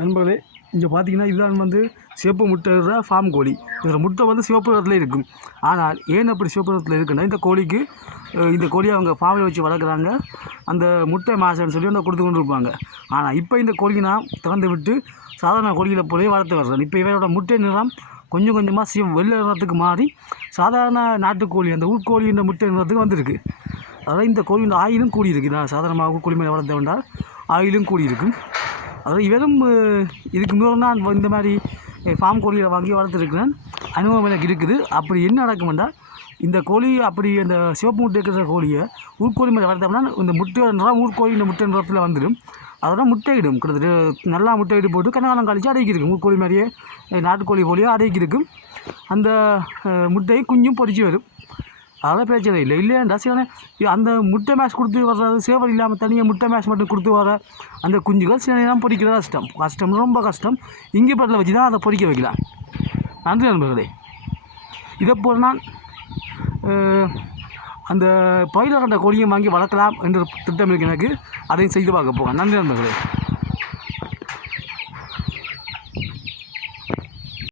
நண்பர்களே இங்கே பார்த்தீங்கன்னா இதுதான் வந்து சிவப்பு முட்டை ஃபார்ம் கோழி. இதில் முட்டை வந்து சிவப்பு நிறத்தில் இருக்கும். ஆனால் ஏன் அப்படி சிவப்பு நிறத்தில் இருக்குன்னா இந்த கோழிக்கு இந்த கோழியை அவங்க ஃபார்மில் வச்சு வளர்க்குறாங்க. அந்த முட்டை மாசன்னு சொல்லி அந்த கொடுத்து கொண்டு இருப்பாங்க ஆனால் இப்போ இந்த கோழியை நான் திறந்து விட்டு சாதாரண கோழிகளை போலவே வளர்த்து வர்றேன். இப்போ இவரோட முட்டை நிறம் கொஞ்சம் கொஞ்சமாக சிவ வெள்ளை நிறத்துக்கு மாறி சாதாரண நாட்டுக்கோழி அந்த ஊர்கோழின்ற முட்டை நிறத்துக்கு வந்திருக்கு. அதாவது இந்த கோழியோட ஆயிலும் கூடியிருக்கு நான் சாதாரணமாக கோழி மேலே வளர்த்து வேண்டால் ஆயிலும் கூடியிருக்கும் அதாவது இவரும் இதுக்கு முதல்ல நான் இந்த மாதிரி ஃபார்ம் கோழிகளை வாங்கி வளர்த்துருக்கிறேன். அனுபவம் எனக்கு இருக்குது. அப்படி என்ன நடக்குமெண்டா இந்த கோழி அப்படி அந்த சிவப்பு முட்டை இருக்கிற கோழியை ஊர்கோழி மேலே வளர்த்தோம்னா இந்த முட்டை நிறம் ஊர்கோழி இந்த முட்டை நிறத்தில் வந்துடும். அதெல்லாம் முட்டையிடும். கிட்டத்தட்ட நல்லா முட்டையிட்டு போட்டு கனகாலம் கழிச்சு அடைக்கிருக்கும் ஊர்கோழி மாதிரியே நாட்டுக்கோழி போலியோ அடைக்கிருக்கும் அந்த முட்டையும் முட்டையை குஞ்சும் பொறிச்சு வரும். அதெல்லாம் பிரச்சனை. இல்லை இல்லையாண்டா சில அந்த முட்டை மேஷ் கொடுத்து வர்றது சேவல் இல்லாமல் தனியாக முட்டை மேஷ் மட்டும் கொடுத்து வர அந்த குஞ்சுகள் சில நேரம் பொரிக்கிறது கஷ்டம். கஷ்டம் ரொம்ப கஷ்டம். இங்கே பட்டில் வச்சு தான் அதை பொறிக்க வைக்கலாம் நன்றி நண்பர்களே. இதை போல் நான் அந்த பயிலகண்ட கோழியை வாங்கி வளர்க்கலாம் என்ற திட்டம் இருக்கு எனக்கு. அதையும் செய்து பார்க்க போகிறேன் நன்றி நண்பர்களே.